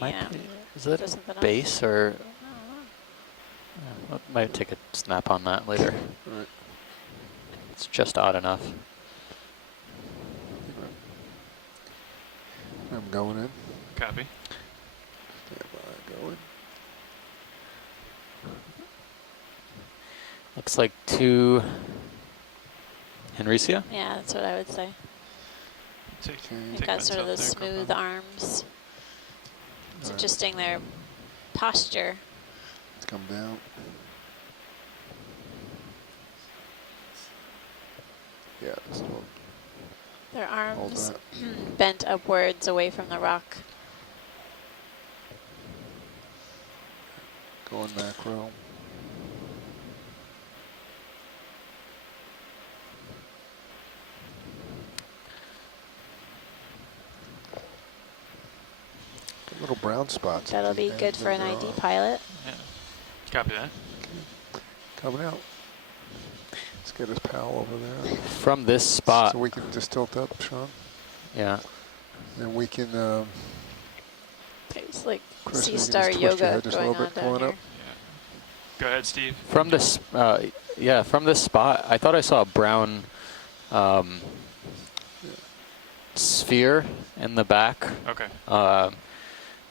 hanging out. Is it Something else. base or? Might take a snap on that later. Right. It's just odd enough. I'm going in. Copy. Stand by, going. Looks like 2 Henricia. Yeah, that's what I would say. They've got sort of the smooth arms. It's interesting, their posture. Let's come down. Yeah, this one. Their arms bent upwards away from the rock. Going macro. Little brown spots. That'll be good for an ID pilot. Yeah. Copy that. Okay. Coming out. Let's get his pal over there. From this spot. So we can just tilt up, Sean. Yeah. And we can. It's like Chris, sea star yoga going on down here. Yeah. Go ahead, Steve. From this, yeah, from this spot, I thought I saw a brown sphere in the back. Okay.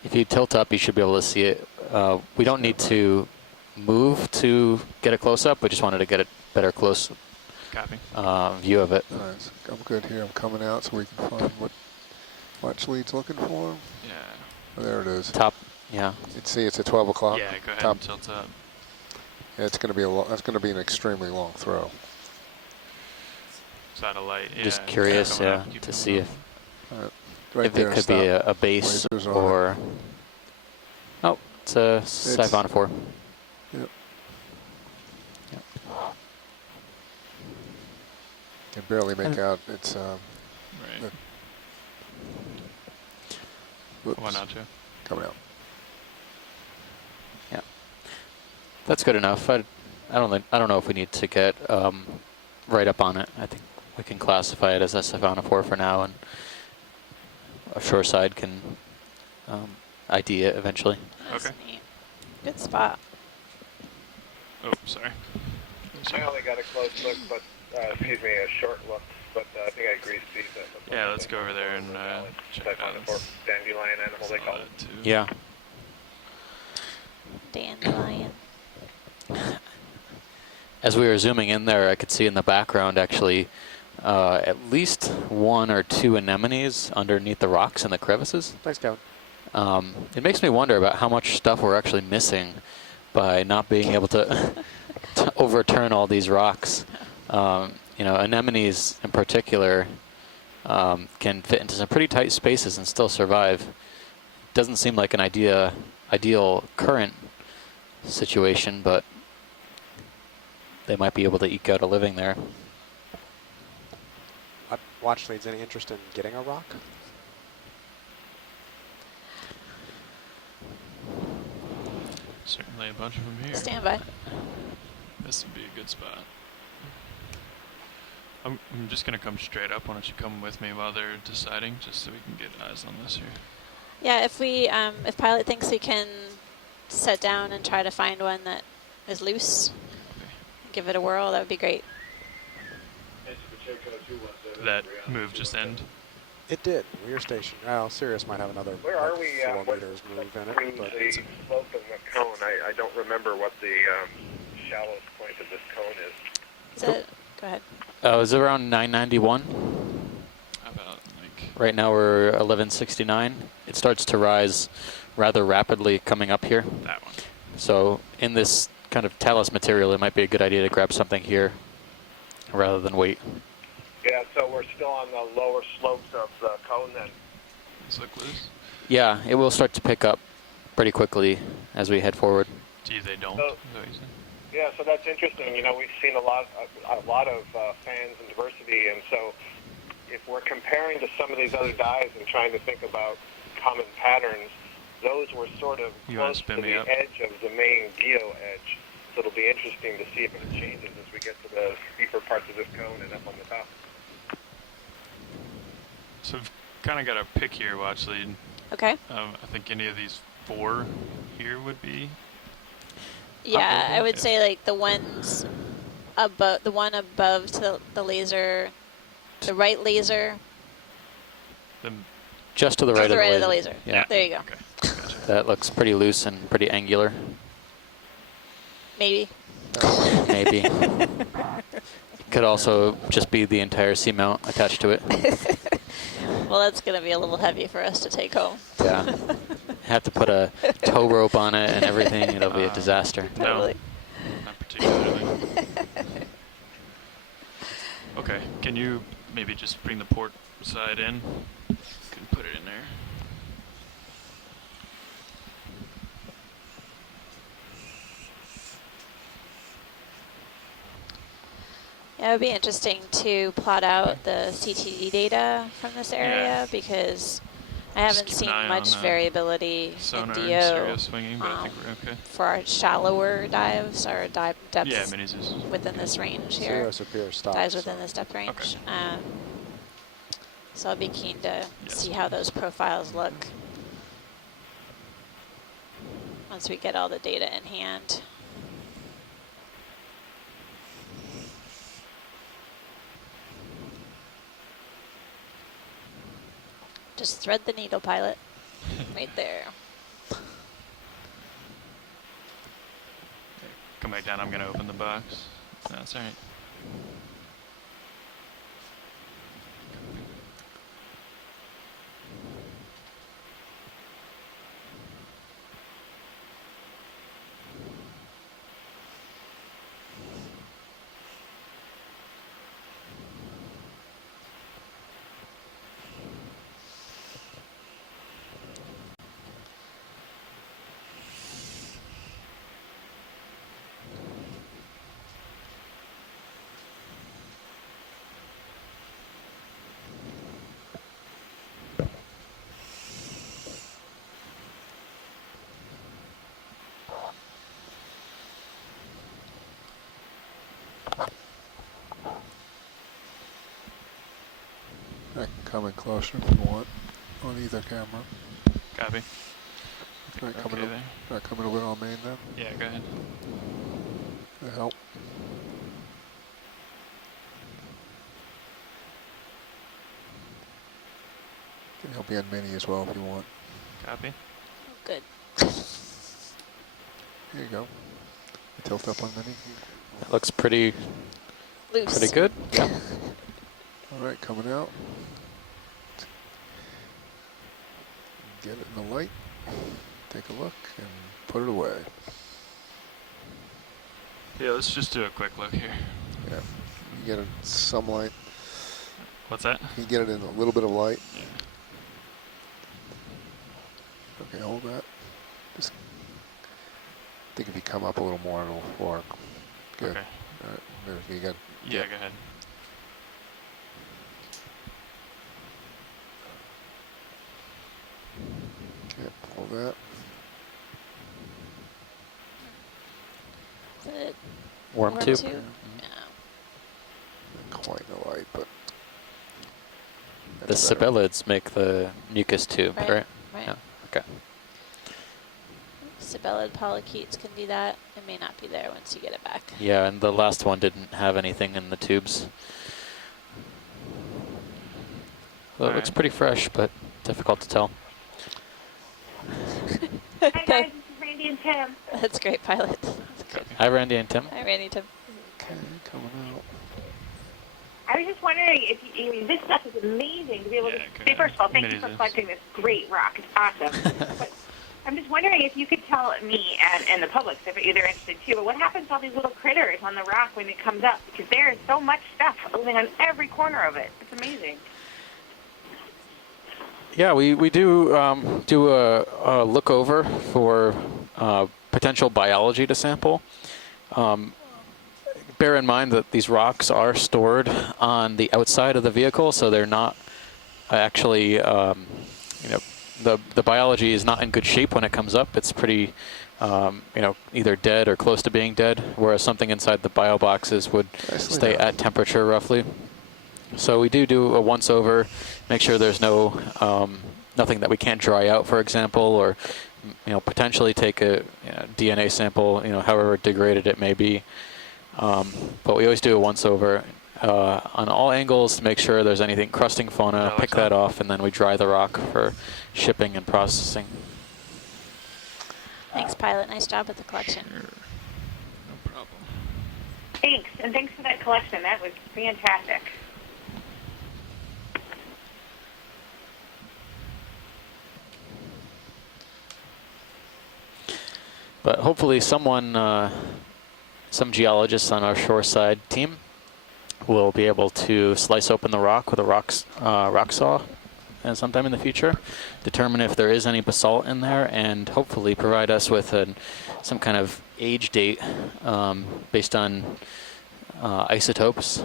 If you tilt up, you should be able to see it. We don't need to move to get a close-up. We just wanted to get a better close Copy. View of it. Nice. I'm good here. I'm coming out so we can find what watch lead's looking for. Yeah. Oh, there it is. Top, yeah. You can see it's at 12 o'clock. Yeah, go ahead Top. and tilt up. Yeah, it's going to be that's going to be an extremely long throw. Is that a light? Yeah. Just curious, yeah, Keep to it see moving. Right if there, it could stop. be a base Lasers on or. Oh, it's a Siphon 4. Yep. Yep. You barely make out. It's Right. whoops, Why not to? coming out. Yeah, that's good enough. I don't know if we need to get right up on it. I think we can classify it as a Siphon 4 for now, and a shore side can ID it eventually. That's Okay. neat. Good spot. Oh, sorry. I only got a close look, but excuse me, a short look. But I think I agree, Steve. That Yeah, let's go over there and check it out. Dandelion animal, they call it. Too. Yeah. Dandelion. As we were zooming in there, I could see in the background actually at least 1 or 2 anemones underneath the rocks in the crevices. Thanks, Kevin. It makes me wonder about how much stuff we're actually missing by not being able to, to overturn all these rocks. You know, anemones in particular can fit into some pretty tight spaces and still survive. Doesn't seem like an ideal current situation, but they might be able to eke out a living there. Watch leads, any interest in getting a rock? Certainly a bunch of them here. Stand by. This would be a good spot. I'm just going to come straight up. Why don't you come with me while they're deciding, just so we can get eyes on this here. Yeah, if we, if pilot thinks he can set down and try to find one that is loose, give it a whirl, that would be great. Did that move just end? It did. We are stationed. Well, Sirius might have another Where are we? 4 meters move in it. But the slope of the cone. I don't remember what the shallowest point of this cone is. Is it? Go ahead. It was around 991. How about like? Right now we're 1169. It starts to rise rather rapidly coming up here. That one. So in this kind of talus material, it might be a good idea to grab something here rather than wait. Yeah, so we're still on the lower slopes of the cone then. Does it look loose? Yeah, it will start to pick up pretty quickly as we head forward. Gee, they don't. So- Is that what you said? Yeah, so that's interesting. You know, we've seen a lot of fans and diversity, and so if we're comparing to some of these other dives and trying to think about common patterns, those were sort of You wanna close spin to me the up? edge of the main geo edge. So it'll be interesting to see if it changes as we get to the steeper parts of this cone and up on the top. So we've kind of got a pick here, watch lead. Okay. I think any of these 4 here would be. Yeah, I would Yeah. say like the ones above, the one above to the laser, the right laser, The, Just to the right, to the right of of the the laser. laser. Yeah. There you go. okay, gotcha. That looks pretty loose and pretty angular. Maybe. Maybe. Could also just be the entire C-mount attached to it. Well, that's going to be a little heavy for us to take home. Yeah. Have to put a tow rope on it and everything. It'll be a disaster. Totally. No, not particularly. Okay, can you maybe just bring the port side in? Can put it in there. Yeah, it would be interesting to plot out the CTD data from this area Yeah. because I haven't keep an seen eye much on, variability Sonar in and DO stereo swinging, but I think we're okay. for our shallower dives, our dive depths Yeah, minis is within this range here. Serious appear stops. Dives within this depth range. Okay. So I'll be keen to Yes, see how those profiles look once we get all the data in hand. Just thread the needle, pilot. Right there. come back down. I'm gonna open the box. No, that's all right. I can come in closer if you want on either camera. Copy. All right, Okay there. coming over on main then. Yeah, go ahead. To help. Can help you on mini as well if you want. Copy. Good. Here you go. Tilt up on mini. Looks pretty Loose. good. Yeah. All right, coming out. Get it in the light. Take a look and put it away. Yeah, let's just do a quick look here. Yeah, you get it some light. What's that? You get it in a little bit of light. Yeah. Okay, hold that. Just think if you come up a little more, it'll work. Good. Okay. All right, there you go. Yeah, go ahead. Okay, pull that. Is it Worm worm tube. tube? Mhm. Yeah. Not quite the light, but The that's better. Sibyllids make the mucus tube, Right. right? Right. Yeah. Okay. Sibellid polychaetes can do that. It may not be there once you get it back. Yeah, and the last one didn't have anything in the tubes. Well, it looks Alright. pretty fresh, but difficult to tell. Hi guys, this is Randy and Tim. That's great, pilot. That's good. Hi, Randy and Tim. Hi, Randy, Tim. Okay, coming out. I was just wondering if you, I mean, this stuff is amazing to be able Yeah, to go say, ahead. first of all, thank you Minis for is. collecting this great rock. It's awesome. But I'm just wondering if you could tell me and the public, if they're interested too, but what happens to all these little critters on the rock when it comes up? Because there is so much stuff living on every corner of it. It's amazing. Yeah, we do do a look over for potential biology to sample. Bear in mind that these rocks are stored on the outside of the vehicle, so they're not actually, the biology is not in good shape when it comes up. It's pretty, either dead or close to being dead, whereas something inside the bio boxes would Nicely stay done. at temperature roughly. So we do a once over, make sure there's no nothing that we can't dry out, for example, or potentially take a DNA sample, however degraded it may be. But we always do a once over on all angles to make sure there's anything crusting fauna, pick that off, and then we dry the rock for shipping and processing. Thanks, pilot. Nice job with the collection. Sure. No problem. Thanks, and thanks for that collection. That was fantastic. But hopefully someone, some geologists on our shoreside team will be able to slice open the rock with a rock saw sometime in the future, determine if there is any basalt in there, and hopefully provide us with some kind of age date based on isotopes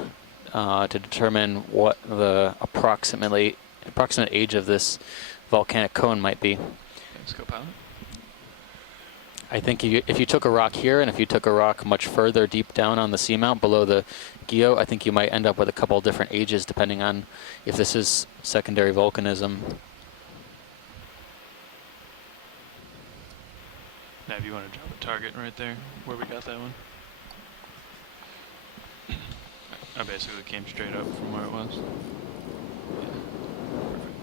to determine what the approximate age of this volcanic cone might be. Let's go, pilot. I think if you took a rock here and if you took a rock much further deep down on the seamount below the geo, I think you might end up with a couple different ages depending on if this is secondary volcanism. Nav, you want to drop a target right there where we got that one? I basically came straight up from where it was. Yeah. Perfect.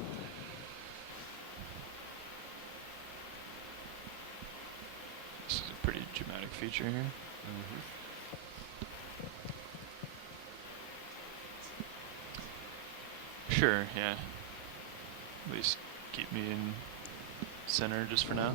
This is a pretty dramatic feature here. Sure, yeah. At least keep me in center just for now.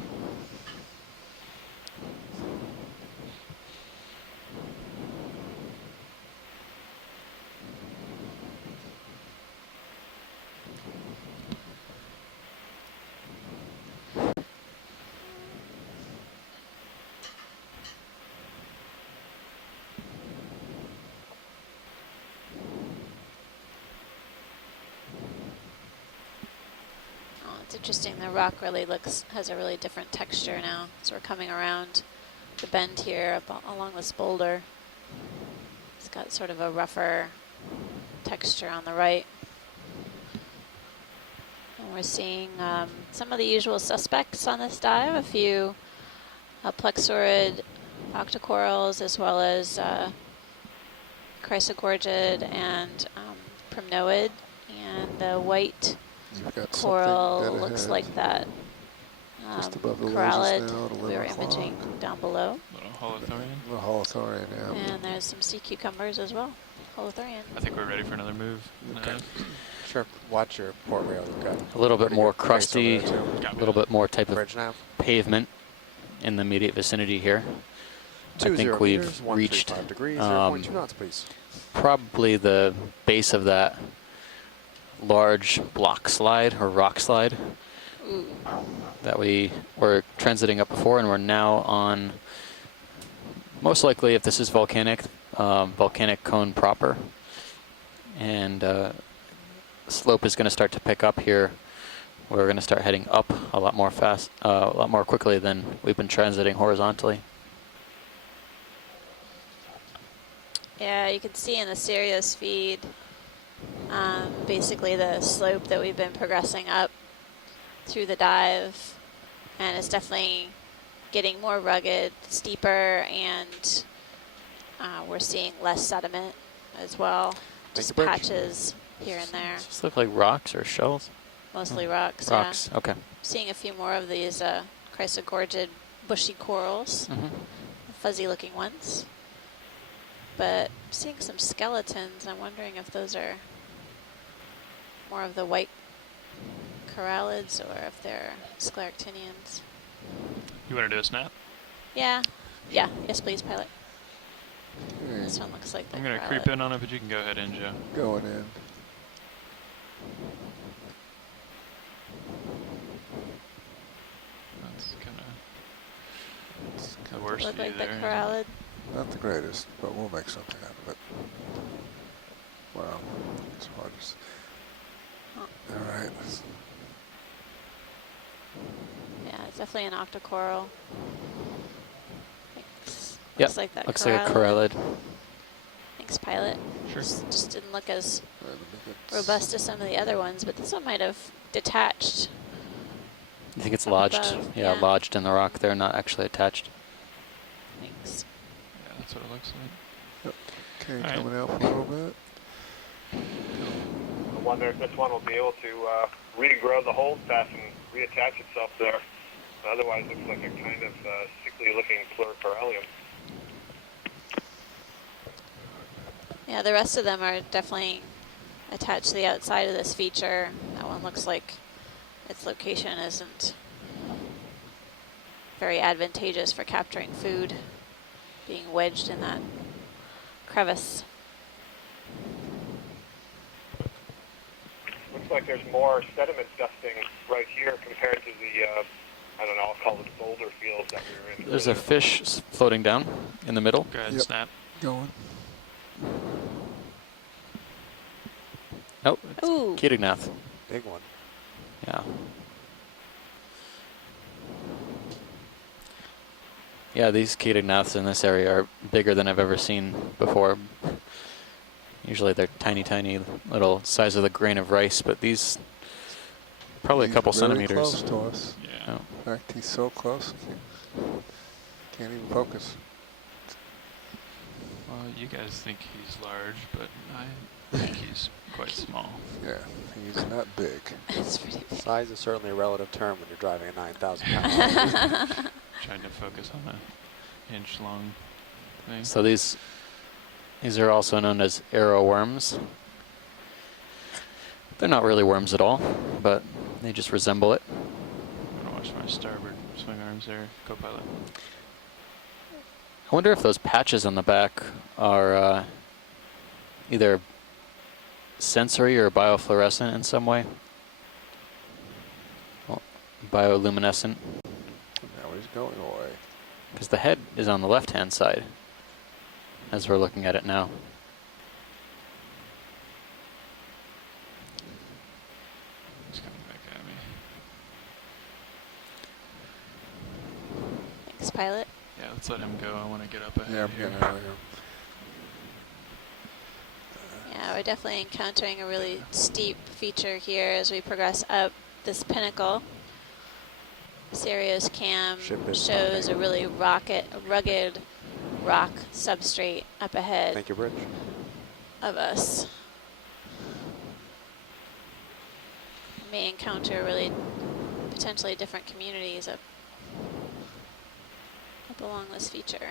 It's interesting, the rock really has a really different texture now. So we're coming around the bend here up along this boulder. It's got sort of a rougher texture on the right. And we're seeing some of the usual suspects on this dive, a few plexaurid octocorals as well as chrysogorgid and primnoid, and the white coral looks like that just above the corallid ledges now, the we were liver imaging clog. down below. Little holothurian. The holothurian, yeah. And there's some sea cucumbers as well. Holothurian. I think we're ready for another move. Okay. Sure. Watch your port rail. You've got A little bit pretty more good space crusty, over there, too. a little bit more type of Bridge nav. pavement in the immediate vicinity here. I 20 think meters, we've 135 reached degrees, 0.2 knots, please. probably the base of that large block slide or rock slide Ooh. that we were transiting up before, and we're now on, most likely if this is volcanic cone proper. And slope is going to start to pick up here. We're going to start heading up a lot more quickly than we've been transiting horizontally. Yeah, you can see in the Sirius feed basically the slope that we've been progressing up through the dive, and it's definitely getting more rugged, steeper, and we're seeing less sediment as well. Just bridge. patches here and there, Does this look like rocks or shells? mostly rocks. Rocks, okay. Seeing a few more of these chrysogorgid bushy corals, fuzzy looking ones. But seeing some skeletons, I'm wondering if those are more of the white corallids or if they're scleractinians. You want to do a snap? Yeah. Yeah. Yes, please, pilot. This one looks like the I'm going to corallid. creep in on it, but you can go ahead in, Joe. Going in. That's kind of the worst Look view like the there. corallid. Not the greatest, but we'll make something out of it. Wow. It's hard to all right. Yeah, it's definitely an octocoral. Yep, Looks like that looks corallid. like a corallid. Thanks, pilot. Sure. Just didn't look as Let me get robust as some of the other ones, but this one might have detached You think it's lodged? Above, Yeah, yeah. lodged in the rock. They're not actually attached. Thanks. Yeah, that's what it looks like. Okay, All right. coming out for a little bit. I wonder if this one will be able to regrow the hold path and reattach itself there. Otherwise, it looks like a kind of sickly-looking pluricorallium. Yeah, the rest of them are definitely attached to the outside of this feature. That one looks like its location isn't very advantageous for capturing food, being wedged in that crevice. Looks like there's more sediment dusting right here compared to the, I don't know, I'll call it boulder fields that we were in. There's a fish floating down in the middle. Go ahead and Yep. snap. Going. Oh, it's Ooh. Ketignath. Big one. Yeah. Yeah, these Ketignaths in this area are bigger than I've ever seen before. Usually they're tiny, tiny, little size of the grain of rice, but these probably He's a couple very centimeters. close to us. Yeah. Oh. In fact, he's so close, can't even focus. Well, you guys think he's large, but I think he's quite small. Yeah, he's not big. It's pretty big. Size is certainly a relative term when you're driving a 9,000 pound. Trying to focus on a inch-long thing. So these are also known as arrow worms. They're not really worms at all, but they just resemble it. I'm gonna watch my starboard swing arms there, co-pilot. I wonder if those patches on the back are either sensory or biofluorescent in some way. Well, bioluminescent, Now he's going away. because the head is on the left-hand side as we're looking at it now. He's coming back at me. Thanks, pilot. Yeah, let's let him go. I want to get up ahead Yeah, I'm here. getting out of here. Yeah, we're definitely encountering a really steep feature here as we progress up this pinnacle. Sirius cam Ship is shows stopping. a really rugged rock substrate up ahead Thank you, Bridge. of us. We may encounter really potentially different communities up along this feature.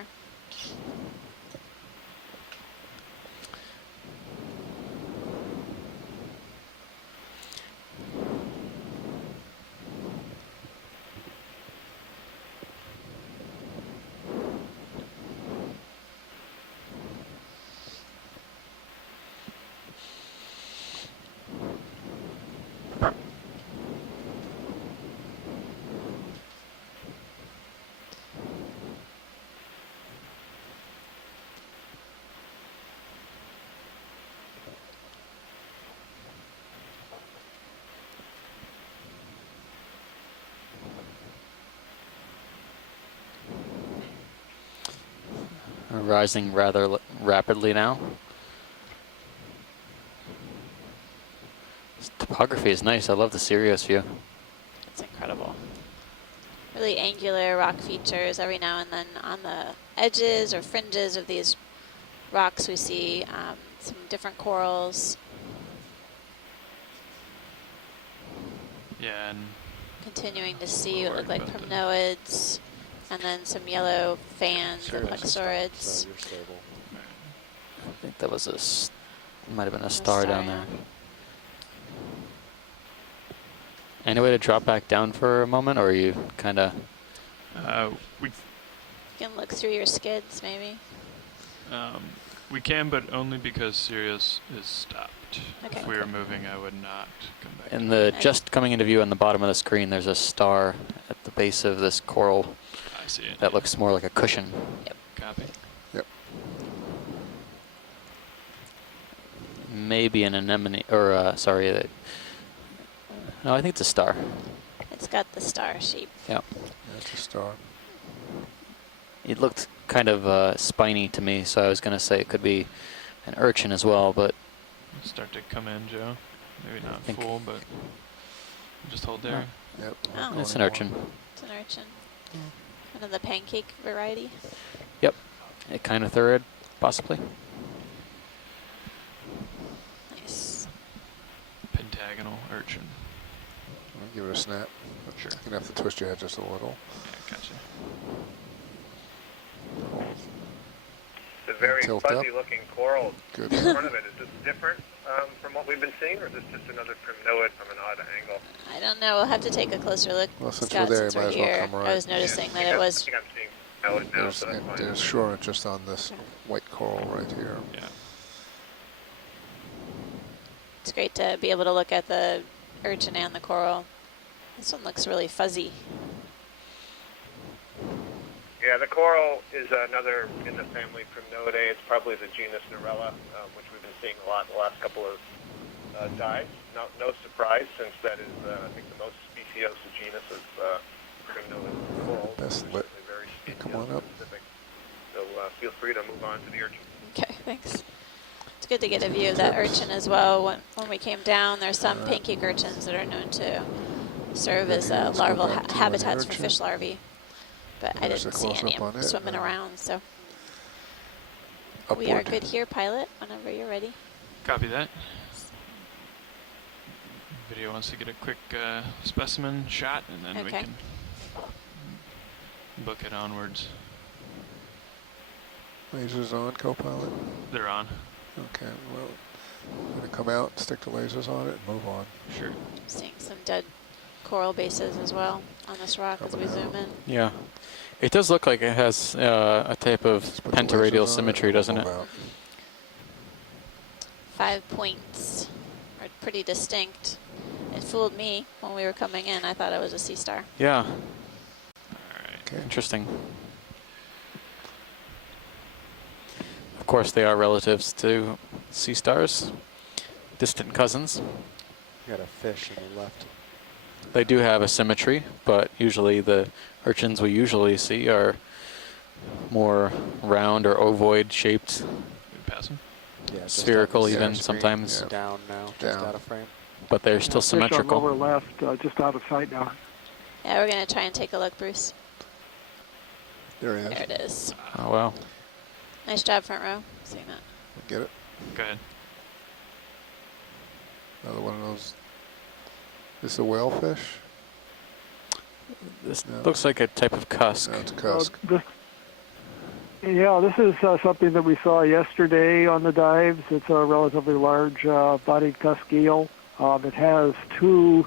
We're rising rather rapidly now. This topography is nice. I love the Sirius view. It's incredible. Really angular rock features. Every now and then on the edges or fringes of these rocks we see some different corals. Yeah, and Continuing to see what Worried look like about the- primnoids, and then some yellow fans of Sirius is stopped, plexaurids. so you're stable. I think that was might have been a star down there. Any way to drop back down for a moment, or are you kind of? we You can look through your skids, maybe. we can, but only because Sirius is stopped. Okay. If we were moving, I would not come back. In down. the Okay. just coming into view on the bottom of the screen, there's a star at the base of this coral I see it. that looks more like a cushion. Copy. Yep. Maybe an anemone, or sorry, no, I think it's a star. It's got the star shape. Yeah, That's a star. it looked kind of spiny to me, so I was going to say it could be an urchin as well, but Start to come in, Joe. Maybe not think- full, but just hold there. Yep. Oh. It's an urchin. It's an urchin. One of the pancake variety. Yep. A kind of third, possibly. Nice. Pentagonal urchin. I'll give it a snap. Sure. You're going to have to twist your head just a little. Yeah, gotcha. It's a very Tilt up. fuzzy-looking coral Good. in front of it. Is this different from what we've been seeing, or is this just another primnoid from an odd angle? I don't know. We'll have to take a closer look. Well, since Scott, we're there, since you we're might as well here. come right. I was noticing Yeah, that it I was. think I'm seeing primnoid now, so that's fine. There's shore just on this white coral right here. Yeah. It's great to be able to look at the urchin and the coral. This one looks really fuzzy. Yeah, the coral is another in the family Primnoidae. It's probably the genus Narella, which we've been seeing a lot in the last couple of dives. No surprise, since that is, I think, the most speciose genus of Primnoid corals. Best which lit. is very Come on up. specific. So feel free to move on to the urchin. Okay, thanks. It's good to get a view of that urchin as well. When we came down, there's some pancake urchins that are known to serve as Let's go larval back to the habitats for urchin. fish larvae. But I There's didn't a see any close-up on it, swimming and around, so Upward. we are good here, pilot, whenever you're ready. Copy that. Video wants to get a quick specimen shot, and then we Okay. can book it onwards. Lasers on, co-pilot. They're on. Okay, well, I'm going to come out, stick the lasers on it, and move on. Sure. Seeing some dead coral bases as well on this rock as we zoom in. Yeah. It does look like it has a type of Let's put the pentaradial lasers on symmetry, and doesn't move it? out. 5 points are pretty distinct. It fooled me when we were coming in. I thought it was a sea star. Yeah. All right. Okay. Interesting. Of course, they are relatives to sea stars, distant cousins. You got a fish on the left. They do have a symmetry, but usually the urchins we usually see are more round or ovoid shaped, We pass him. Yeah, just spherical off the even screen, sometimes, yeah. Down now, just Down. out of frame. but they're still Fish on lower symmetrical. left, just out of sight now. Yeah, we're going to try and take a look, Bruce. There he is. There it is. Oh, wow. Nice job, front row. Seeing that. Get it? Go ahead. Another one of those. This a whale fish? This No. looks like a type of cusk. No, it's a cusk. This is something that we saw yesterday on the dives. It's a relatively large bodied cusk eel. It has 2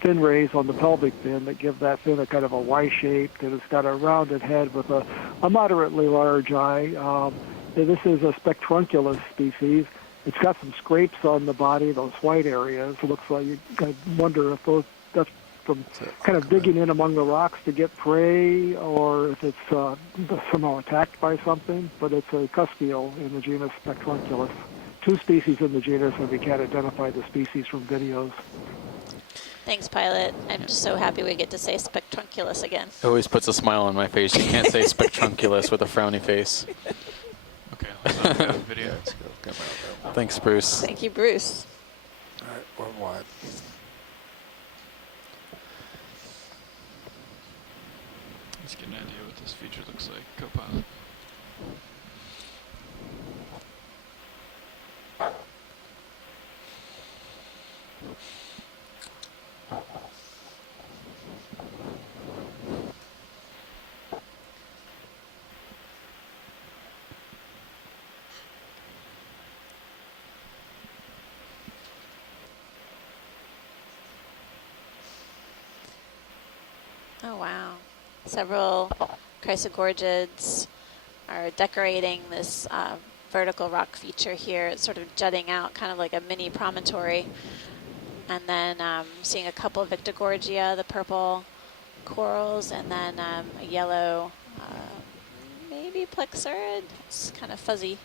fin rays on the pelvic fin that give that fin a kind of a Y shape, and it's got a rounded head with a moderately large eye. This is a spectrunculus species. It's got some scrapes on the body, those white areas. It looks like you kind of wonder if that's from kind of digging in among the rocks to get prey, or if it's somehow attacked by something. But it's a cusk eel in the genus Spectrunculus. 2 species in the genus, and we can't identify the species from videos. Thanks, pilot. I'm just so happy we get to say spectrunculus again. It always puts a smile on my face. You can't say spectrunculus with a frowny face. Okay, let's open the Yeah, video. let's go. Come out Thanks, Bruce. Thank you, Bruce. there. All right, we're wide. Let's get an idea what this feature looks like. Co-pilot. Oh, wow. Several chrysogorgids are decorating this vertical rock feature here. It's sort of jutting out, kind of like a mini promontory. And then seeing a couple of Victigorgia, the purple corals, and then a yellow, maybe plexurid. It's kind of fuzzy.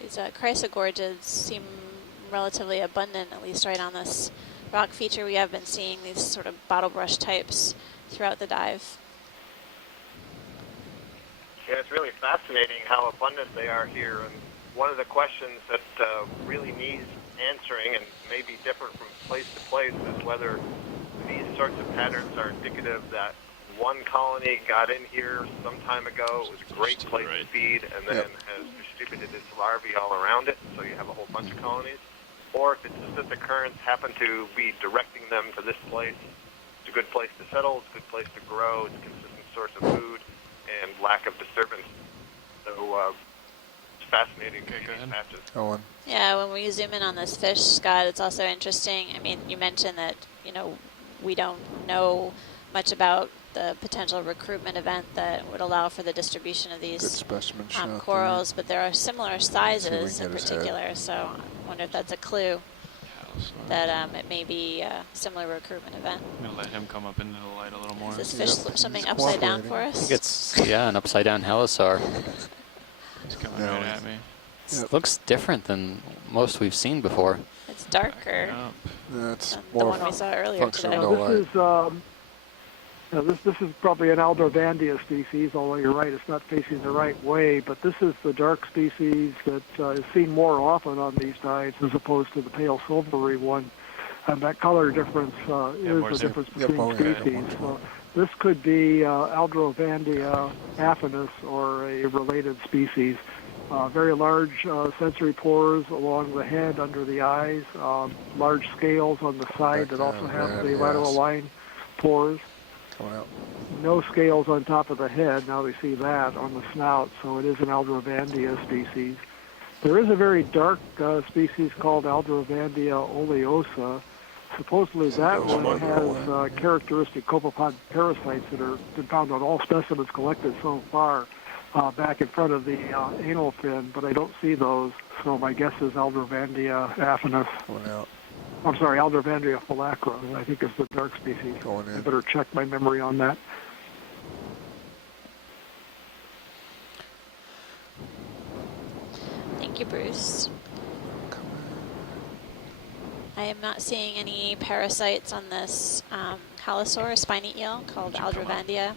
These chrysogorgids seem relatively abundant, at least right on this rock feature. We have been seeing these sort of bottle brush types throughout the dive. Yeah, it's really fascinating how abundant they are here. And one of the questions that really needs answering, and may be different from place to place, is whether these sorts of patterns are indicative that one colony got in here some time ago, it was a great place to feed, and then has distributed its larvae all around it, so you have a whole bunch of colonies. Or if it's just that the currents happen to be directing them to this place. It's a good place to settle, it's a good place to grow, it's a consistent source of food, and lack of disturbance. So it's fascinating to see these patches. Owen. Yeah, when we zoom in on this fish, Scott, it's also interesting. I mean, you mentioned that, you know, we don't know much about the potential recruitment event that would allow for the distribution of Good these specimen shot corals, but there are similar sizes get in his particular, so I wonder if that's a clue that it may be a similar recruitment event. I'm going to let him come up into the light a little more. Is this fish swimming upside down for I us? think it's, yeah, an upside down helisar. He's coming No, right at me. It looks different than most we've seen before. It's darker Up. That's than the more one we saw earlier functional today. no light. This is probably an Aldrovandia species, although you're right, it's not facing the right way. But this is the dark species that is seen more often on these dives as opposed to the pale silvery one. And that color difference is the difference between species. So this could be Aldrovandia affinis, or a related species. Very large sensory pores along the head, under the eyes, large scales on the side that also have the lateral line pores. Coming out. No scales on top of the head. Now we see that on the snout, so it is an Aldrovandia species. There is a very dark species called Aldrovandia oleosa. Supposedly that one has characteristic copepod parasites that have been found on all specimens collected so far back in front of the anal fin, but I don't see those, so my guess is Aldrovandia affinis. Coming out. I'm sorry, Aldrovandia phylacra, I think is the dark species. Going in. I better check my memory on that. Thank you, Bruce. I am not seeing any parasites on this halosaur, spiny eel, called Aldrovandia.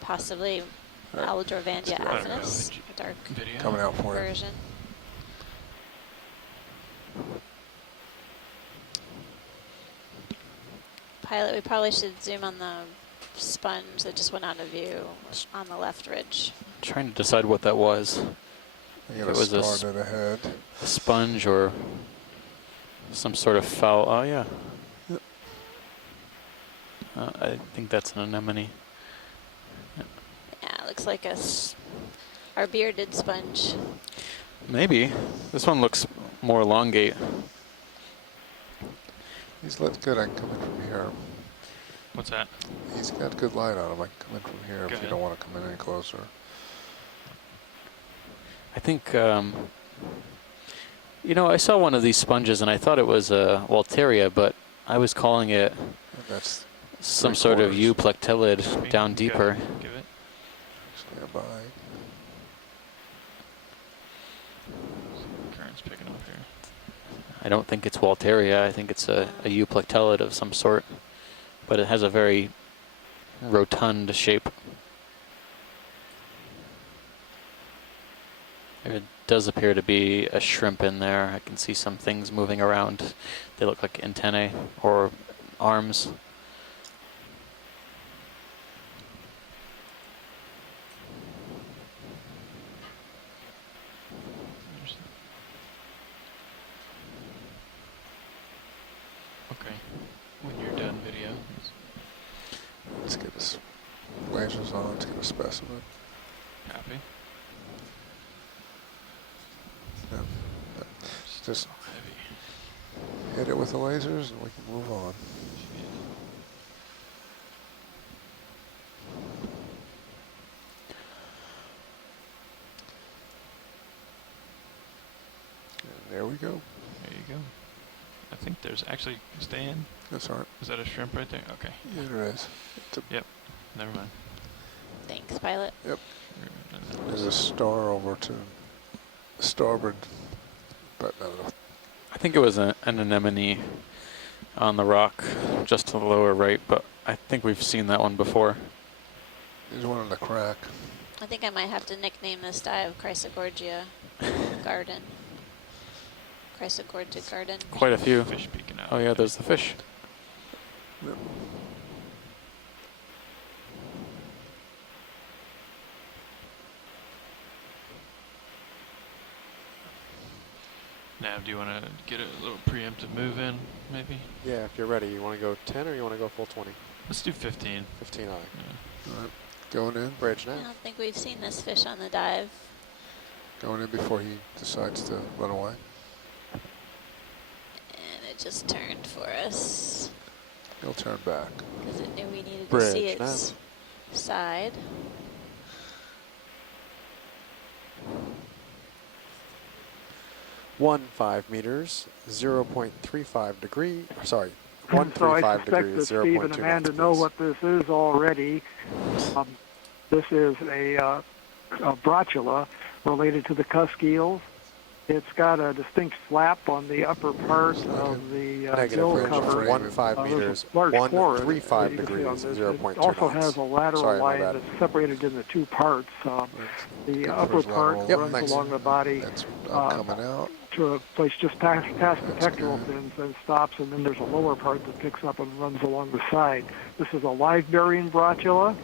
Possibly Aldrovandia affinis, a dark Coming out for you. version. Pilot, we probably should zoom on the sponge that just went out of view on the left ridge. Trying to decide what that was. You If got it a was star to the head. a sponge or some sort of foul. Oh, yeah. Yep. I think that's an anemone. Yeah, it looks like our bearded sponge. Maybe. This one looks more elongate. He's lit good. I can come in from here. What's that? He's got good light on him. I can come in from here Go if you ahead. don't want to come in any closer. I think, you know, I saw one of these sponges and I thought it was a Walteria, but I was calling it That's some sort of euplectillid Speed. down Go deeper. ahead. Give it. stand by. Current's picking up here. I don't think it's Walteria. I think it's a euplectillid of some sort, but it has a very rotund shape. There does appear to be a shrimp in there. I can see some things moving around. They look like antennae or arms. Okay. When you're done video. Let's get his lasers on. Let's get a specimen. Happy? Yeah. Just Heavy. hit it with the lasers and we can move on. And there we go. There you go. I think there's actually, stay in. That's all right. Is that a shrimp right there? Okay. Yeah, there is. It's a, Yep. Never mind. Thanks, pilot. yep. There's a star over to the starboard, but no, I think it was an anemone on the rock just to the lower right, but I think we've seen that one before. there's one in the crack. I think I might have to nickname this dive Chrysogorgia Garden. Chrysogorgid garden. Quite a few. Fish peeking out. Oh yeah, there's the fish. Yep. Nav, do you want to get a little preemptive move in, maybe? Yeah, if you're ready, you want to go 10 or you want to go full 20? Let's do 15. 15, all right. Yeah. All right. Going in. Bridge I now. don't think we've seen this fish on the dive. Going in before he decides to run away. And it just turned for us He'll turn back. because it knew we needed to see Bridge its side. One 5 meters, 0.35 degree. Sorry, So I 135 suspect degrees, that Steve 0.2 and Amanda knots, know please. what this is already. This is a brotula related to the cusk eels. It's got a distinct flap on the upper part of the Negative gill range cover. of 1 5 There's meters, a large core in it, 135 you can see on degrees, this. 0.2 It also knots. has a lateral Sorry, my line bad. that's separated into two parts. The Good for upper his part lateral Yep, runs thanks. along the body That's uh, coming out. to a place just past the That's pectoral good. fins and stops, and then there's a lower part that picks up and runs along the side. This is a live-bearing brotula.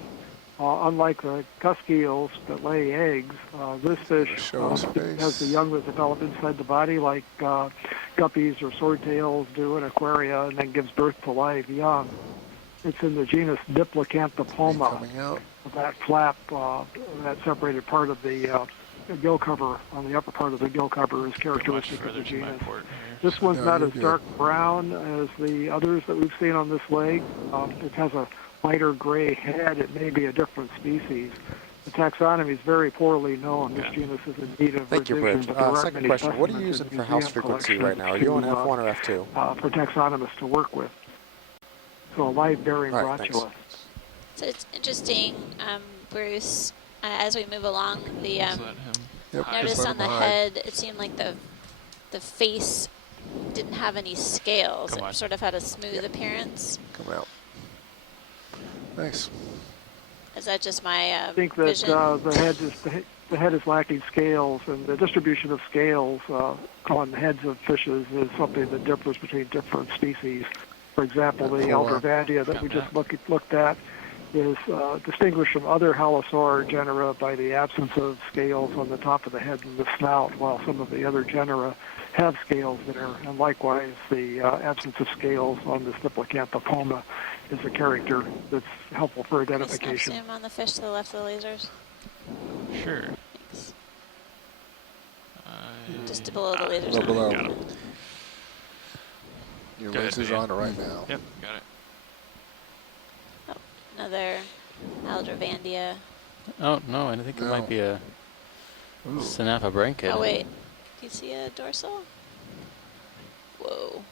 Unlike the cusk eels that lay eggs, this fish Show his face. has the young that develop inside the body like guppies or swordtails do in aquaria, and then gives birth to live young. It's in the genus Diplocanthopoma. Coming out. That flap, that separated part of the gill cover on the upper part of the gill cover is Much characteristic of further the to my genus. port here. This one's No, not you're as good. dark brown as the others that we've seen on this lake. It has a lighter gray head. It may be a different species. The taxonomy is very poorly known. This Okay. genus is in need of Thank you, revision, Bridge. but there aren't Second many question, what are you specimens using in for house museum frequency right now? Are collections you on to, F1 or F2? for taxonomists to work with. So a live-bearing All right, brotula. So it's interesting, Bruce, as we move along, the Just let him Yep, hide. notice just let on the him hide. head, it seemed like the face didn't have any scales. Come It on. sort of had a smooth appearance. Come out. Nice. Is that just my I think that vision? the head is lacking scales, and the distribution of scales on the heads of fishes is something that differs between different species. For example, the Aldrovandia that we just looked at is distinguished from other halosaur genera by the absence of scales on the top of the head and the snout, while some of the other genera have scales there. And likewise, the absence of scales on this Diplocanthopoma is a character that's helpful for Can you snap identification. zoom on the fish to the left of the lasers? Sure. Thanks. I- Just below the lasers. Low below. Got him. Your Go ahead, laser's Dan. on it right now. Yep, got it. Another Aldrovandia. Oh no, I think it No. might be a Ooh. Synaphabranchid. Oh wait, do you see a dorsal? Whoa.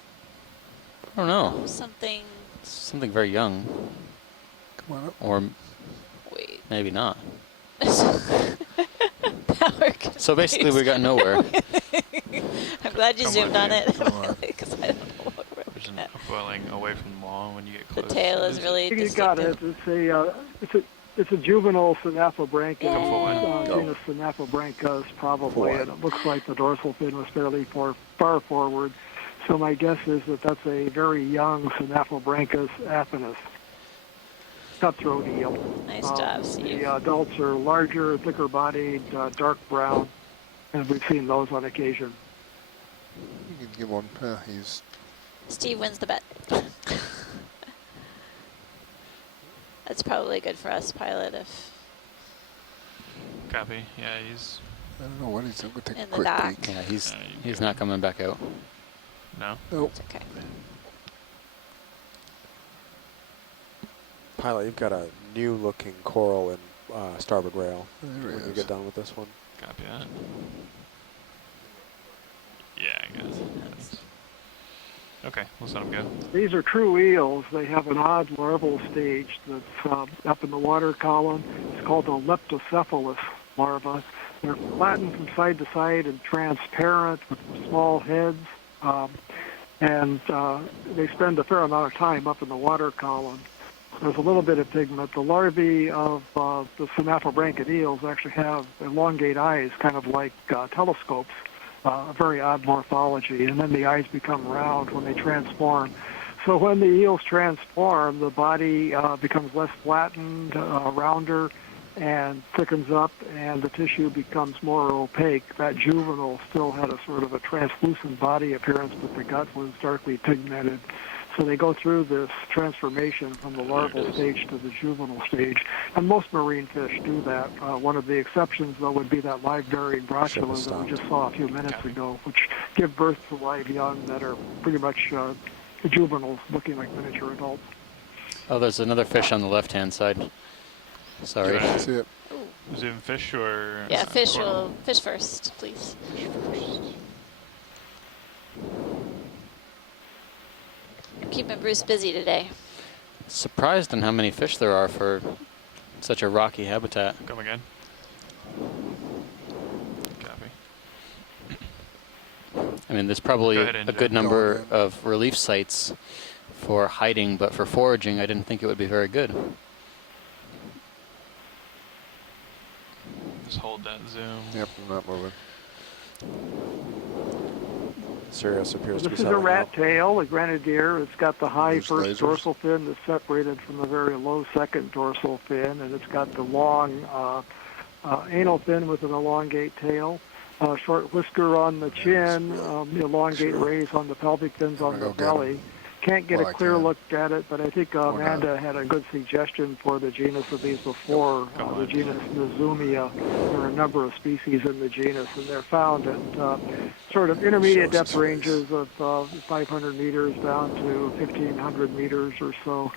I don't know. Something. Something very young, Come on up. or Wait. maybe not. Power. So basically, we got nowhere. I'm glad you Come zoomed on, on it Come on. because I don't know what we're There's looking an at. upwelling away from the wall when you get The close. tail What is it? really You got it. distinctive. It's a juvenile Synaphabranchus. Yay. Genus Synaphabranchus, probably, and it looks like the dorsal fin was fairly far forward. So my guess is that that's a very young Synaphabranchus aphanus, cutthroat eel. Nice job, Steve. The adults are larger, thicker bodied, dark brown, and we've seen those on occasion. You can give one. He's Steve wins the bet. That's probably good for us, pilot, if Copy. Yeah, he's I don't know what he's doing. We'll take a In the quick dock. peek. Yeah, he's you he's go. not coming back out. no. Nope. it's okay. Pilot, you've got a new looking coral in starboard rail There when he you is. get done with this one. Copy that. Yeah, I guess. Thanks. Okay, we'll let him go. These are true eels. They have an odd larval stage that's up in the water column. It's called a leptocephalus larva. They're flattened from side to side and transparent with small heads. And they spend a fair amount of time up in the water column. There's a little bit of pigment. The larvae of the Synaphabranchid eels actually have elongate eyes, kind of like telescopes, a very odd morphology, and then the eyes become round when they transform. So when the eels transform, the body becomes less flattened, rounder, and thickens up, and the tissue becomes more opaque. That juvenile still had a sort of a translucent body appearance, but the gut was darkly pigmented. So they go through this transformation from the larval stage to the juvenile stage, and most marine fish do that. One of the exceptions, though, would be that live-bearing brochula that we just saw a few minutes ago, which give birth to live young that are pretty much juveniles, looking like miniature adults. Oh, there's another fish on the left-hand side. Sorry. That's it. Zoom fish or Yeah, fish coral? fish first, please. Fish first. Keeping Bruce busy today. Surprised on how many fish there are for such a rocky habitat. Come again. Copy. I mean, there's probably Go ahead, a Andrew. good number of relief sites for hiding, but for foraging, I didn't think it would be very good. Just hold that zoom. Yep, I'm not moving. Sirius appears to be This is a settling rat up. tail, a grenadier. It's got the high Those first lasers? dorsal fin that's separated from the very low second dorsal fin, and it's got the long anal fin with an elongate tail, short whisker on the chin, the elongate rays on the pelvic fins on I'm the gonna go get 'em. belly. Can't get Well, a I clear can. look at it, but I think not. Amanda had a good suggestion for the genus of these before, Come the on. genus Nizumia. There are a number of species in the genus, and they're found at sort of intermediate Shows his depth face. ranges of 500 meters down to 1,500 meters or so.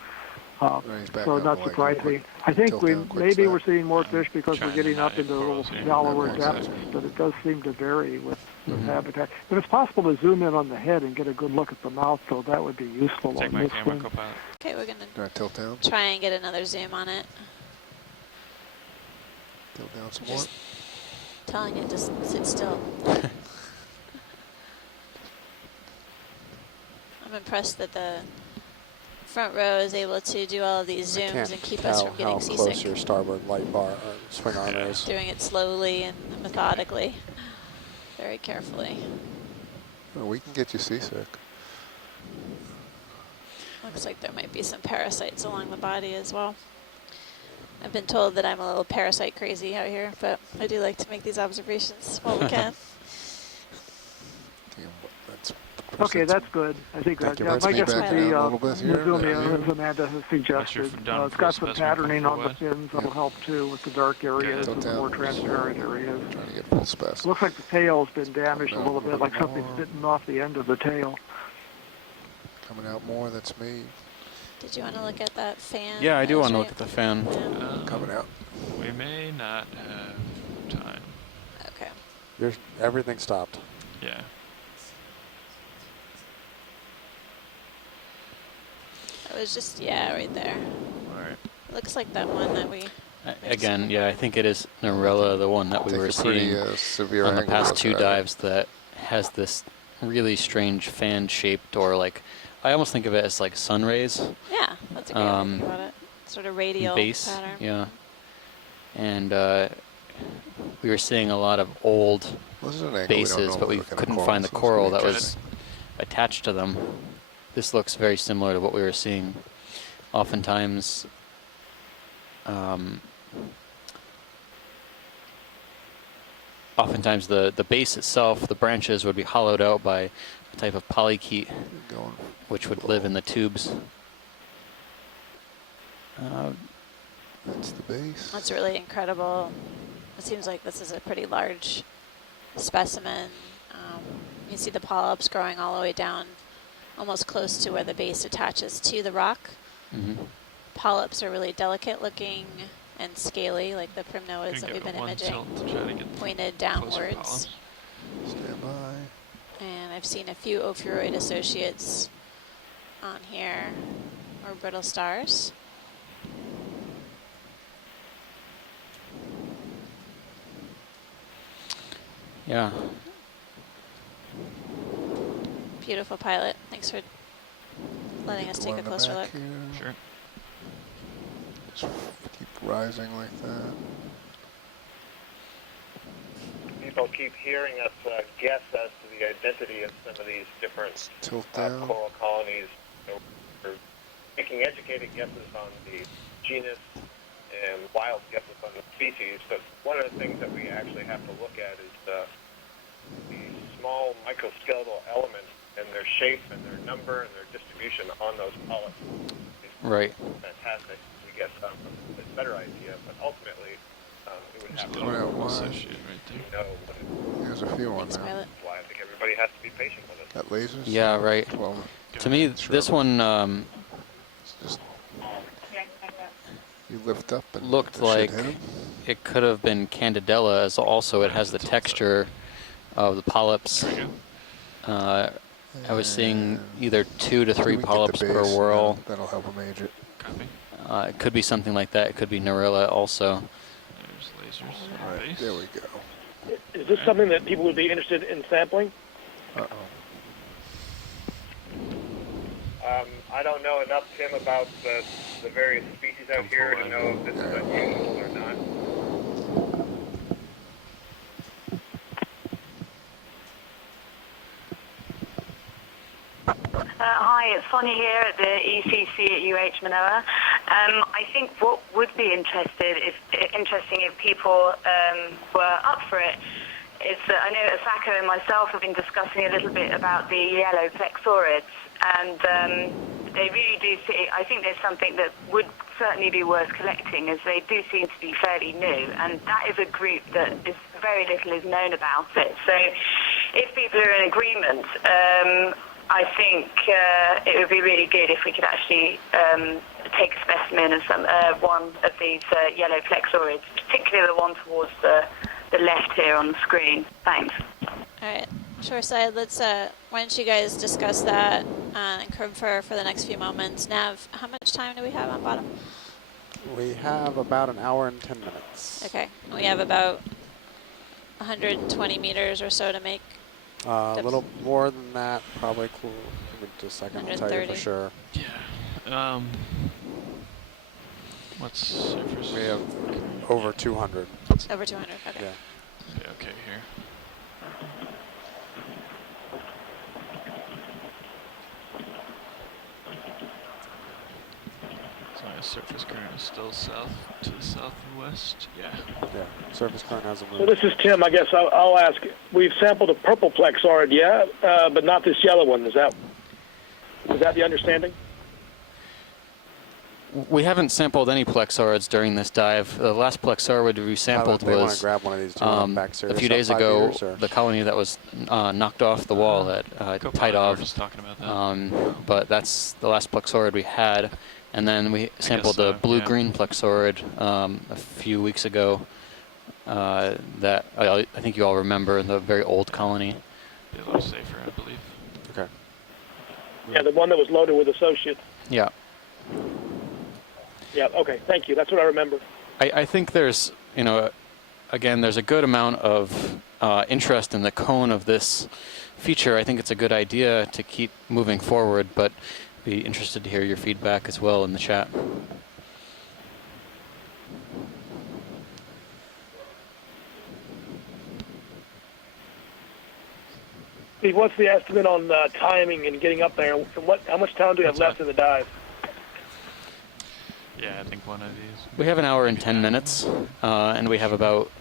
He's back So on not the leg. surprising. Quick I think tilt we down, quick maybe snap. we're seeing more fish because we're Trying getting to up hide into a little corals here. shallower That makes depths, sense. but it does seem to vary with Mhm. habitat. If it's possible to zoom in on the head and get a good look at the mouth, though, that would be useful Take on my this camera, one. co-pilot. Okay, we're gonna Gonna tilt down? try and get another zoom on it. Tilt down some more? Just telling it to sit still. I'm impressed that the front row is able to do all of these I zooms can't and keep tell us from getting how close seasick. your starboard light bar or swing arm Yeah. is. Doing it slowly and methodically, very carefully. Oh, we can get you seasick. Looks like there might be some parasites along the body as well. I've been told that I'm a little parasite crazy out here, but I do like to make these observations while we can. Damn, that's Okay, that's good. I think Thank that, you. my Press me guess would back be down a little bit here. Nizumia, as Amanda has suggested. down It's got full some specimen patterning come on the forward. fins that'll Yeah. help too with the dark areas tilt and the down. more transparent areas. Trying to get full space. Looks like the tail's been damaged a Down little a bit, little like bit something's more. bitten off the end of the tail. Coming out more, that's me. Did you want to look at that fan? Yeah, I do that want to was look at the fan. Yeah. Coming out. We may not have time. Okay. Everything stopped. Yeah. It was just, yeah, right there. All right. Looks like that one that we... Again, yeah, I think it is Narella, the one that we Take were a pretty seeing severe on the angle past with two that. dives that has this really strange fan-shaped, or like, I almost think of it as like sun rays Yeah, that's a great way to think about it. Sort of radial base. pattern. Yeah. And we were seeing a lot of old Well, this is an angle bases, but we don't normally look at couldn't corals, find the so it's coral pretty that interesting. was attached to them. This looks very similar to what we were seeing. Oftentimes, the base itself, the branches would be hollowed out by a type of polychaete, Going which would live in the tubes. That's the base. That's really incredible. It seems like this is a pretty large specimen. You see the polyps growing all the way down, almost close to where the base attaches to the rock. Hmm. Polyps are really delicate looking and scaly, like the primnoids Can that give we've it been one imaging, tilt to try to get pointed closer downwards. polyps. Stand by. And I've seen a few ophiuroid associates on here, or brittle stars. Yeah. Beautiful pilot. Thanks for letting Get us the take one a in the closer back look. here. Sure. Just keep rising like that. people keep hearing us guess as to the identity of some of these different Tilt down. coral colonies. We're making educated guesses on the genus and wild guesses on the species, but one of the things that we actually have to look at is the small microskeletal elements and their shape and their number and their distribution on those polyps. Right. Fantastic. We get a better idea, but ultimately it would have to associate right there. know what it is. There's a few on Thanks, there. Pilot. Why I think everybody has to be patient with it. That lasers? Yeah, right. Well, To me, sure. this one It's just you lift up and looked the shit like hit 'em. it could have been Candidella, as also it has the texture of the polyps. I was seeing either 2 to 3 We can get the polyps per base, whirl. That'll help them age it. Copy. It could be something like that. It could be Narilla also. There's lasers. All right, Base. there we go. Is this something that people would be interested in sampling? Uh-oh. I don't know enough, Tim, about the various species out here to know if this is unusual or not. Hi, it's Sonia here at the ECC at UH Manoa. I think what would be interesting if people were up for it is that I know that Sacco and myself have been discussing a little bit about the yellow plexaurids, and they really do see, I think there's something that would certainly be worth collecting, as they do seem to be fairly new, and that is a group that is very little is known about it. So if people are in agreement, I think it would be really good if we could actually take a specimen of one of these yellow plexaurids, particularly the one towards the left here on the screen. Thanks. All right, shoreside. Let's. Why don't you guys discuss that and confer for the next few moments? Nav, how much time do we have on bottom? We have about an hour and 10 minutes. Okay, we have about 120 meters or so to make. A little more than that, probably. Cool. Give me just a second, I'll tell you for 130. sure. Yeah. What's surface? We have over 200. Over 200. Okay. Yeah. Yeah, okay, here. As long as surface current is still south to the south and west. Yeah. Yeah. Surface current hasn't So moved. this is Tim. I guess I'll ask. We've sampled a purple plexaurid, yeah, but not this yellow one. Is that the understanding? We haven't sampled any plexaurids during this dive. The last plexaurid we sampled They want was to grab one of these two back a few days ago. The colony that was knocked off the wall at Tidov. Just talking about that. But that's the last plexaurid we had. And then we sampled the blue-green plexaurid a few weeks ago that I think you all remember, the very old colony. Be a little safer, I believe. Okay. Yeah, the one that was loaded with associates. Yeah. Yeah, okay, thank you. That's what I remember. I think there's, again, there's a good amount of interest in the cone of this feature. I think it's a good idea to keep moving forward, but be interested to hear your feedback as well in the chat. Steve, what's the estimate on timing and getting up there? And how much time do we have left in the dive? Yeah, I think one of these. We have an hour and 10 minutes, and we have about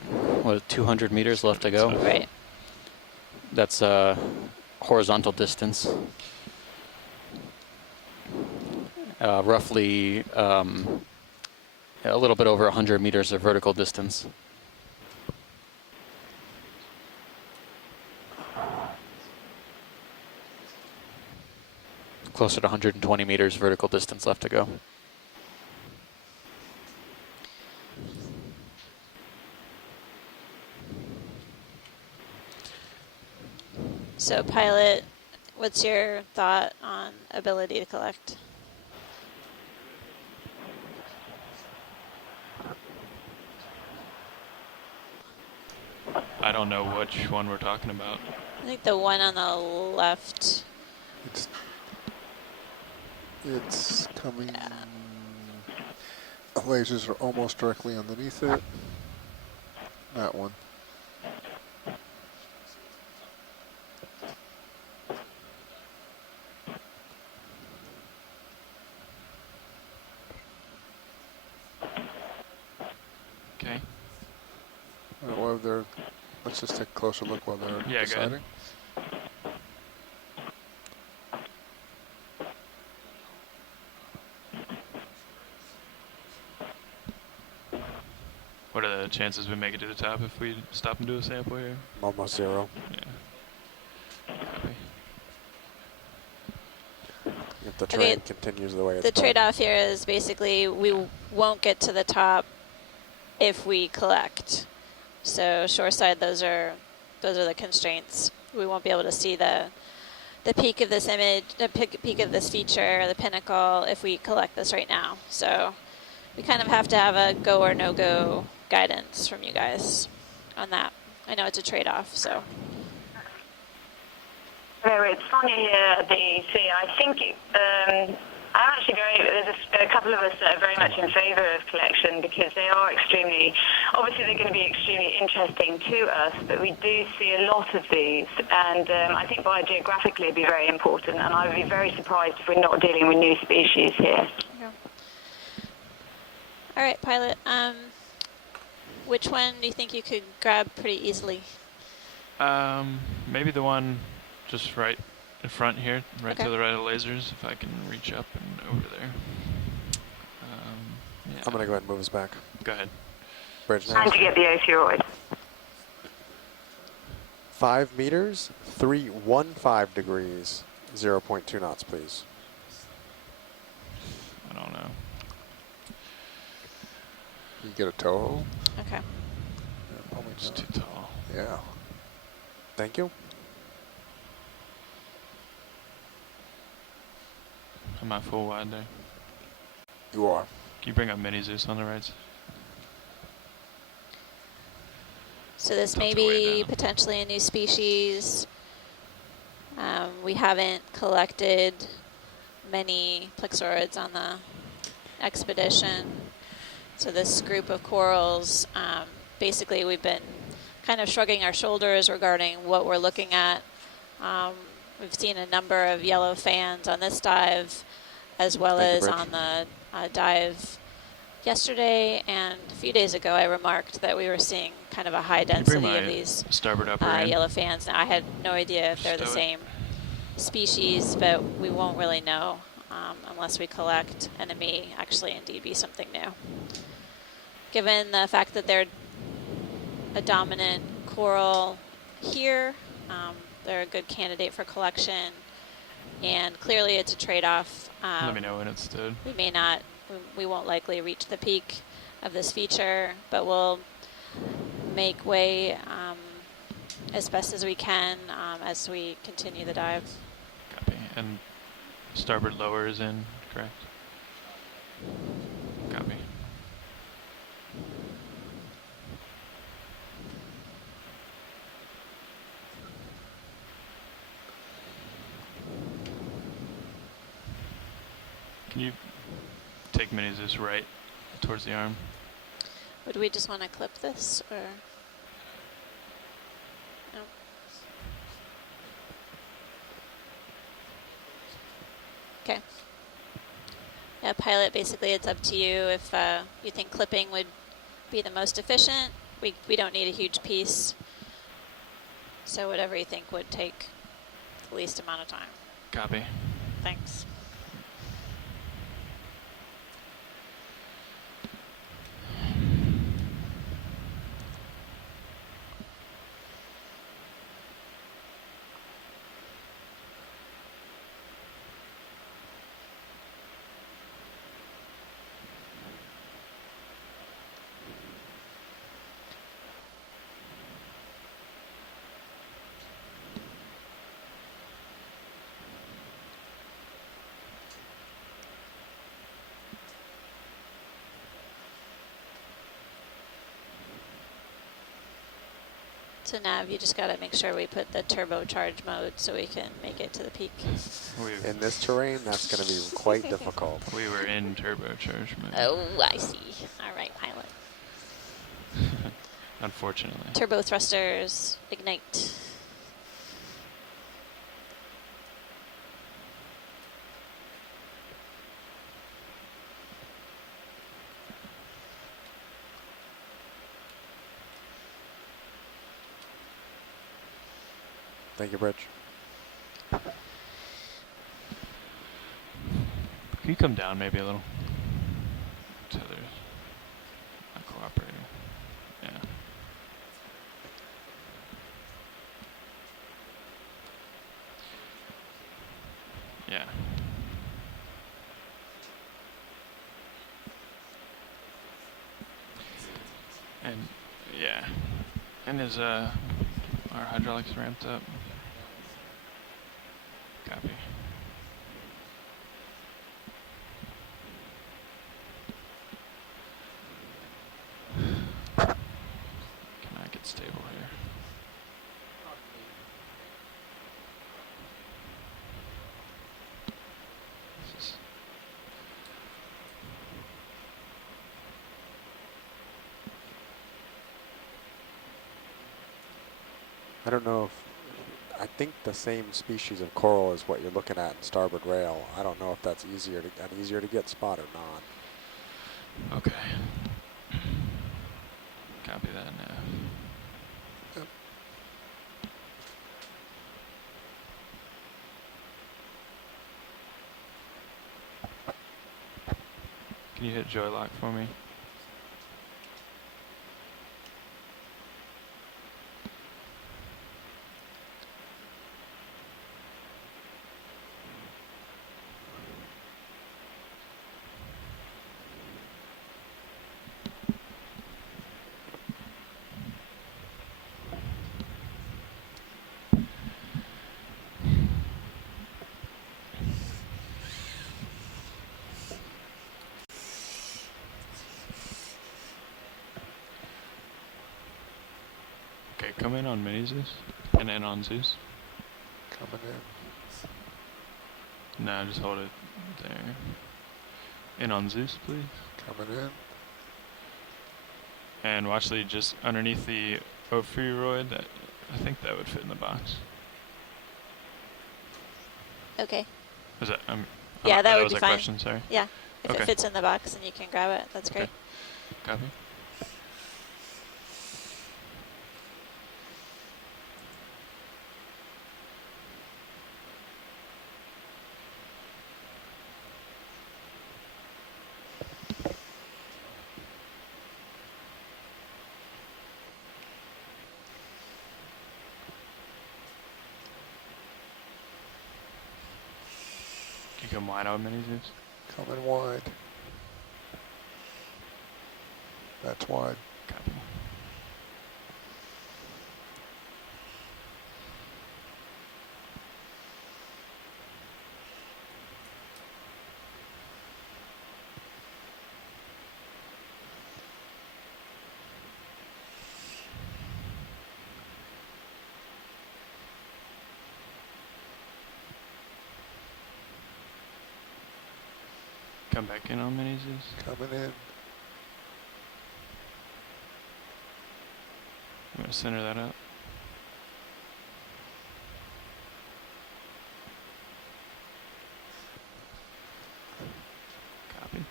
200 meters left to go. Right. That's horizontal distance. Roughly a little bit over 100 meters of vertical distance. Closer to 120 meters vertical distance left to go. So, pilot, what's your thought on ability to collect? I don't know which one we're talking about. I think the one on the left. It's coming. Lasers are almost directly underneath it. That one. Okay. While they're, let's just take a closer look while they're Yeah, go ahead. deciding. What are the chances we make it to the top if we stop and do a sample here? Almost 0. Yeah. Copy. If the Okay, terrain continues the way it's The been. trade-off here is basically we won't get to the top if we collect. So shoreside, those are the constraints. We won't be able to see the peak of this image, the peak of this feature, the pinnacle, if we collect this right now. So we kind of have to have a go or no go guidance from you guys on that. I know it's a trade-off, so. Hello, it's Sonia here at the EC. I think I'm actually there's a couple of us that are very much in favour of collection because they are obviously they're going to be extremely interesting to us, but we do see a lot of these, and I think biogeographically it'd be very important, and I would be very surprised if we're not dealing with new species here. Yeah. All right, pilot. Which one do you think you could grab pretty easily? Maybe the one just right in front here, right Okay. to the right of the lasers, if I can reach up and over there. Yeah. I'm going to go ahead and move us back. Go ahead. Bridge Time now. to get the opioid. 5 meters, 315 degrees, 0.2 knots, please. I don't know. You get a tow. Okay. Yeah, probably It's just, too tall. yeah. Thank you. Am I full wide there? You are. Can you bring up Mini Zeus on the right? So this may Tilt it way be down. potentially a new species. We haven't collected many plexaurids on the expedition. So this group of corals, basically we've been kind of shrugging our shoulders regarding what we're looking at. We've seen a number of yellow fans on this dive, as well Thank you, as Bridge. on the dive yesterday, and a few days ago I remarked that we were seeing kind of a high Can you bring density my of these starboard upper in? yellow fans. Now I had no idea if they're the Stow it. same species, but we won't really know unless we collect, and it may actually indeed be something new. Given the fact that they're a dominant coral here, they're a good candidate for collection, and clearly it's a trade-off. Let me know when it's stood. We may not, we won't likely reach the peak of this feature, but we'll make way as best as we can as we continue the dive. Copy. And starboard lower is in, correct? Copy. Can you take Mini Zeus right towards the arm? Would we just want to clip this, or? No. Okay. Yeah, pilot, basically it's up to you if you think clipping would be the most efficient. We don't need a huge piece. So whatever you think would take the least amount of time. Copy. Thanks. So Nav, you just got to make sure we put the turbocharge mode so we can make it to the peak. In this terrain, that's going to be quite difficult. We were in turbocharge mode. Oh, I see. All right, pilot. Unfortunately. Turbo thrusters, ignite. Thank you, Rich. Can you come down maybe a little? Tether's not cooperating. Yeah. Yeah. And yeah. And is our hydraulics ramped up? Copy. Cannot get stable here. This is I don't know if, I think the same species of coral is what you're looking at in starboard rail. I don't know if that's an easier to get spot or not. okay. Copy that now. Yep. Can you hit joy lock for me? Okay, come in on mini Zeus and in on Zeus. Coming in. No, just hold it there. In on Zeus, please. Coming in. And watch the just underneath the ophiuroid. That I think that would fit in the box. Okay. Is that? Yeah, that would was be a fine. question. Sorry. Yeah. If Okay. it fits in the box and you can grab it, that's great. Okay. Copy. Can you come wide on mini Zeus? Coming wide. That's wide. Copy. Come back in on mini Zeus. Coming in. I'm gonna center that up. Copy.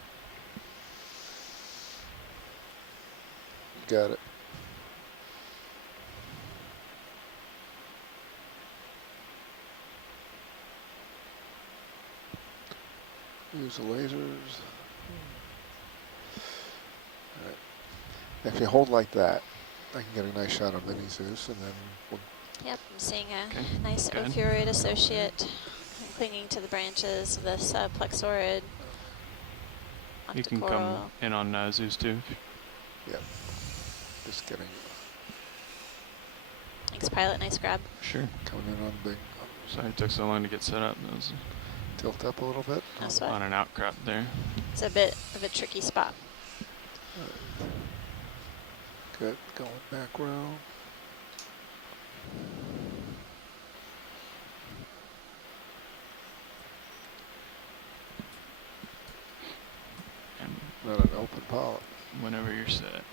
Got it. Use the lasers. All right. If you hold like that, I can get a nice shot of mini Zeus, and then we'll Yep, I'm seeing a Okay, nice good. ophiuroid associate clinging to the branches of this plexaurid. You can come in on Zeus too. Yep. Just getting Thanks, pilot. Nice grab. Sure. coming in on big. Sorry it took so long to get set up. That was Tilt up a little bit. No sweat. on an outcrop there. It's a bit of a tricky spot. Good. Going back row. And Not an open polyp. whenever you're set.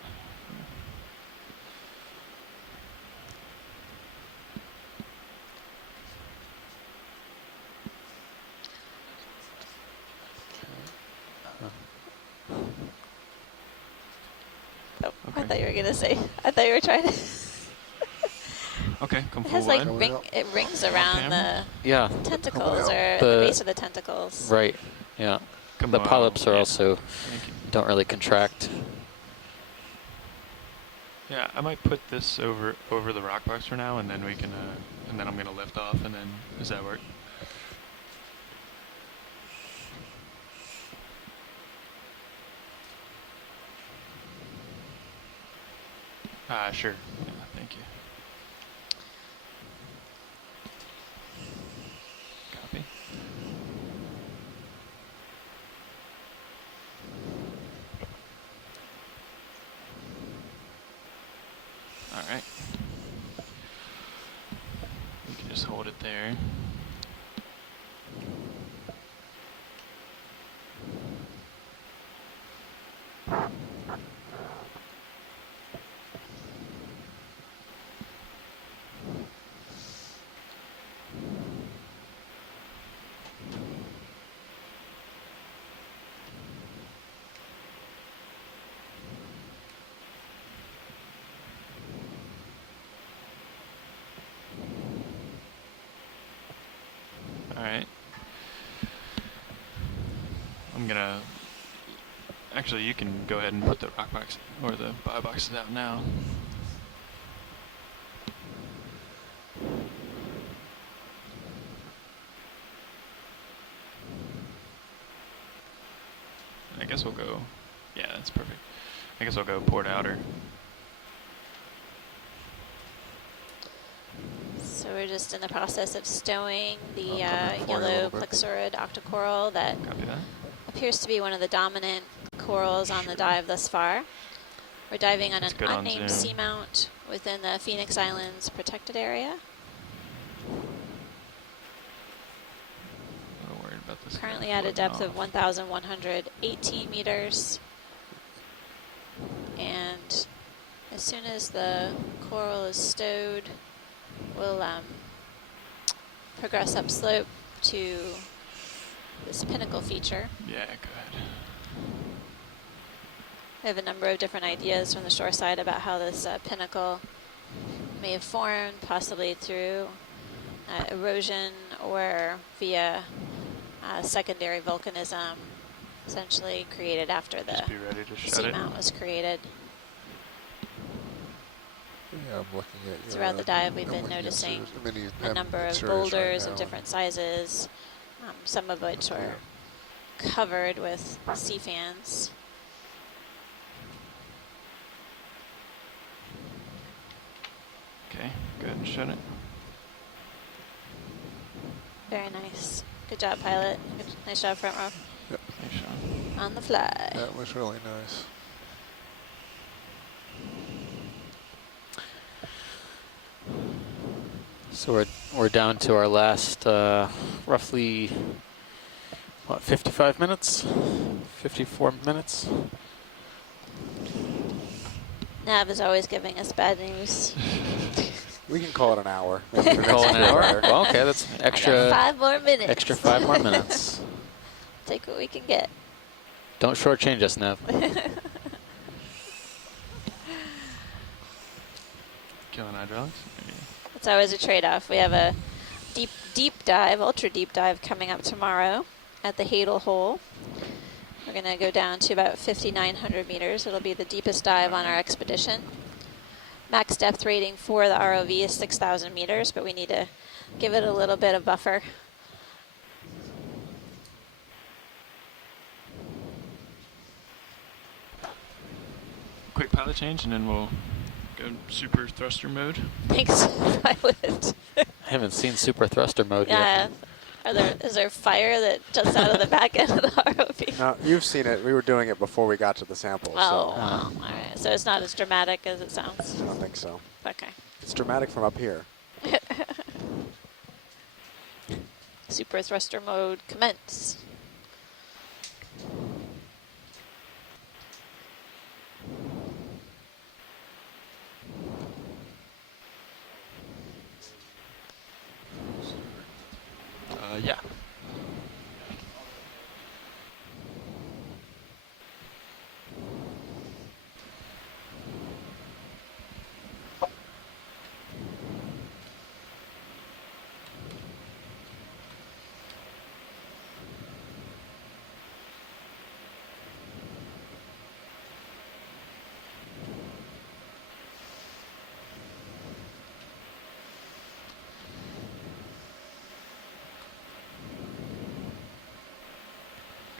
Oh, I Okay. thought you were going to say, I thought you were trying to. Okay, come It full has like wide. it rings around the Yeah. tentacles out. or The- the base of the tentacles. Right. Yeah. Come The on. polyps are Yeah. also Thank you. don't really contract. Yeah, I might put this over the rock box for now, and then we can, and then I'm gonna lift off, and then does that work? Sure. Yeah, thank you. Copy. All right. We can just hold it there. Alright. I'm gonna... Actually, you can go ahead and put the rock box, or the buy boxes out now. I guess we'll go... Yeah, that's perfect. I guess I'll go port outer. So we're just in the process of stowing the I'll come before you a yellow little bit. plexurid octocoral that Copy that. appears to be one of the dominant corals on the dive thus far. We're diving on That's an good on unnamed zoom. seamount within the Phoenix Islands protected area. A little worried about this. Currently guy at a floating depth of off. 1,118 meters. And as soon as the coral is stowed, we'll progress upslope to this pinnacle feature. Yeah, go ahead. We have a number of different ideas from the shore side about how this pinnacle may have formed, possibly through erosion or via secondary volcanism, essentially created after the Just be ready to shut it. seamount was created. Yeah, I'm looking at your, Throughout the dive, we've I'm been looking at noticing Sue's mini- a I'm number at of Sue's right boulders now, of different sizes, some of which are covered with sea fans. Okay, go ahead and shut it. Very nice. Good job, pilot. Nice job, front row. Yep. Thanks, Sean. On the fly. That was really nice. So we're down to our last roughly what 55 minutes, 54 minutes. Nav is always giving us bad news. We can call it an hour. We can call it an hour. Well, okay, that's I got extra. 5 more minutes. Extra 5 more minutes. Take what we can get. Don't shortchange us, Nev. Killing hydraulics? Maybe. It's always a trade-off. We have a deep dive, ultra deep dive coming up tomorrow at the Hadel Hole. We're going to go down to about 5,900 meters. It'll be the deepest dive on our expedition. Max depth rating for the ROV is 6,000 meters, but we need to give it a little bit of buffer. Quick pilot change, and then we'll go super thruster mode. Thanks, pilot. I haven't seen super thruster mode Yeah. yet. Is there fire that jumps out of the back end of the ROV? No, you've seen it. We were doing it before we got to the sample. Oh, So all right. So it's not as dramatic as it sounds. I don't think so. Okay. It's dramatic from up here. Super thruster mode commence. Yeah.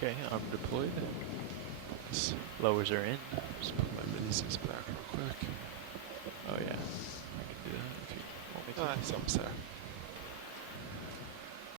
Okay, I'm deployed. This lowers are in. Just put my releases back real quick. Oh yeah, I can do that if you want me to. That's almost there.